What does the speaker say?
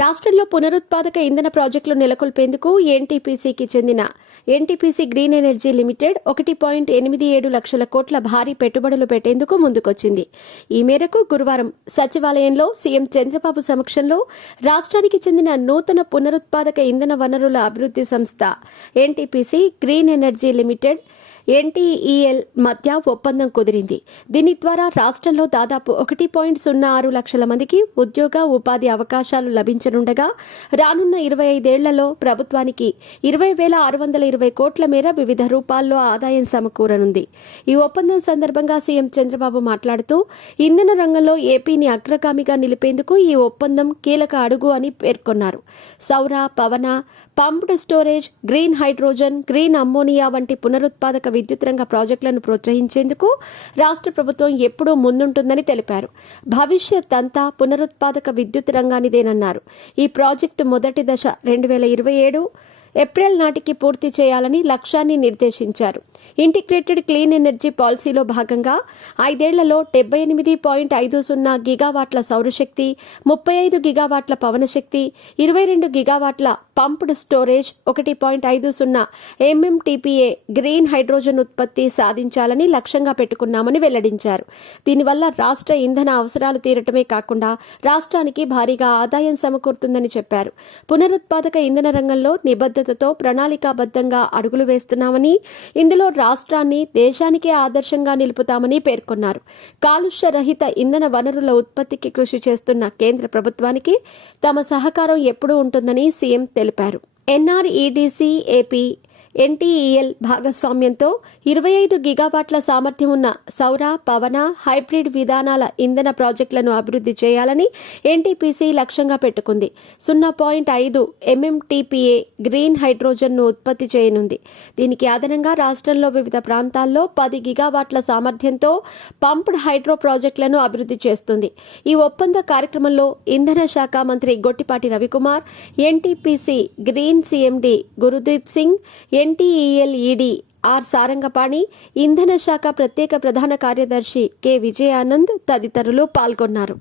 రాష్ట్రంలో పునరుత్పాదక ఇంధన ప్రాజెక్టులు నెలకొల్పేందుకు ఎన్టీపీసీకి చెందిన ఎన్టీపీసీ గ్రీన్ ఎనర్జీ లిమిటెడ్ 1.87 లక్షల కోట్ల భారీ పెట్టుబడులు పెట్టేందుకు ముందుకొచ్చింది. ఈ మేరకు గురువారం సచివాలయంలో సీఎం చంద్రబాబు సమక్షంలో రాష్ట్రానికి చెందిన నూతన పునరుత్పాదక ఇంధన వనరుల అభివృద్ధి సంస్థ ఎన్టీపీసీ గ్రీన్ ఎనర్జీ లిమిటెడ్ ఎన్టీఈఎల్ మధ్య ఒప్పందం కుదిరింది. దీని ద్వారా రాష్ట్రంలో దాదాపు 1.06 లక్షల మందికి ఉద్యోగ ఉపాధి అవకాశాలు లభించనుండగా రానున్న 25 ఏళ్లలో ప్రభుత్వానికి 20,620 కోట్ల మేర వివిధ రూపాల్లో ఆదాయం సమకూరనుంది. ఈ ఒప్పందం సందర్భంగా సీఎం చంద్రబాబు మాట్లాడుతూ ఇంధన రంగంలో ఏపీని అగ్రగామిగా నిలిపేందుకు ఈ ఒప్పందం కీలక అడుగు అని పేర్కొన్నారు. సౌర, పవన, pumped storage, green hydrogen, green ammonia వంటి పునరుత్పాదక విద్యుత్ రంగ ప్రాజెక్టులను ప్రోత్సహించేందుకు రాష్ట్ర ప్రభుత్వం ఎప్పుడూ ముందుంటుందని తెలిపారు. భవిష్యత్ అంతా పునరుత్పాదక విద్యుత్ రంగానిదేనన్నారు. ఈ ప్రాజెక్టు మొదటి దశ 2027 ఏప్రిల్ నాటికి పూర్తి చేయాలని లక్ష్యాన్ని నిర్దేశించారు. ఇంటిగ్రేటెడ్ క్లీన్ ఎనర్జీ పాలసీలో భాగంగా 5 ఏళ్లలో 78.50 గిగావాట్ల సౌరశక్తి, 35 గిగావాట్ల పవనశక్తి, 22 గిగావాట్ల పంప్డ్ స్టోరేజ్, 1.50 ఎంఎంటీపీఏ గ్రీన్ హైడ్రోజన్ ఉత్పత్తి సాధించాలని లక్ష్యంగా పెట్టుకున్నామని వెల్లడించారు. దీనివల్ల రాష్ట్ర ఇంధన అవసరాలు తీరటమే కాకుండా రాష్ట్రానికి భారీగా ఆదాయం సమకూరుతుందని చెప్పారు. పునరుత్పాదక ఇంధన రంగంలో నిబద్ధతతో ప్రణాళికాబద్ధంగా అడుగులు వేస్తున్నామని, ఇందులో రాష్ట్రాన్ని దేశానికే ఆదర్శంగా నిలుపుతామని పేర్కొన్నారు. కాలుష్య రహిత ఇంధన వనరుల ఉత్పత్తికి కృషి చేస్తున్న కేంద్ర ప్రభుత్వానికి తమ సహకారం ఎప్పుడూ ఉంటుందని సీఎం తెలిపారు. ఎన్ఆర్ఈడీసీ ఏపీ ఎన్టీఈఎల్ భాగస్వామ్యంతో 25 గిగావాట్ల సామర్థ్యం ఉన్న సౌర, పవన, హైబ్రిడ్ విధానాల ఇంధన ప్రాజెక్టులను అభివృద్ధి చేయాలని ఎన్టీపీసీ లక్ష్యంగా పెట్టుకుంది. 0.5 ఎంఎంటీపీఏ గ్రీన్ హైడ్రోజన్ను ఉత్పత్తి చేయనుంది. దీనికి అదనంగా రాష్ట్రంలో వివిధ ప్రాంతాల్లో 10 గిగావాట్ల సామర్థ్యంతో పంప్డ్ హైడ్రో ప్రాజెక్టులను అభివృద్ధి చేస్తుంది. ఈ ఒప్పంద కార్యక్రమంలో ఇంధన శాఖ మంత్రి Gottipati Ravikumar, NTPC green CMD Gurdeep Singh, NTEL ED R Sarangapani, ఇంధన శాఖ ప్రత్యేక ప్రధాన కార్యదర్శి కె విజయానంద్ తదితరులు పాల్గొన్నారు.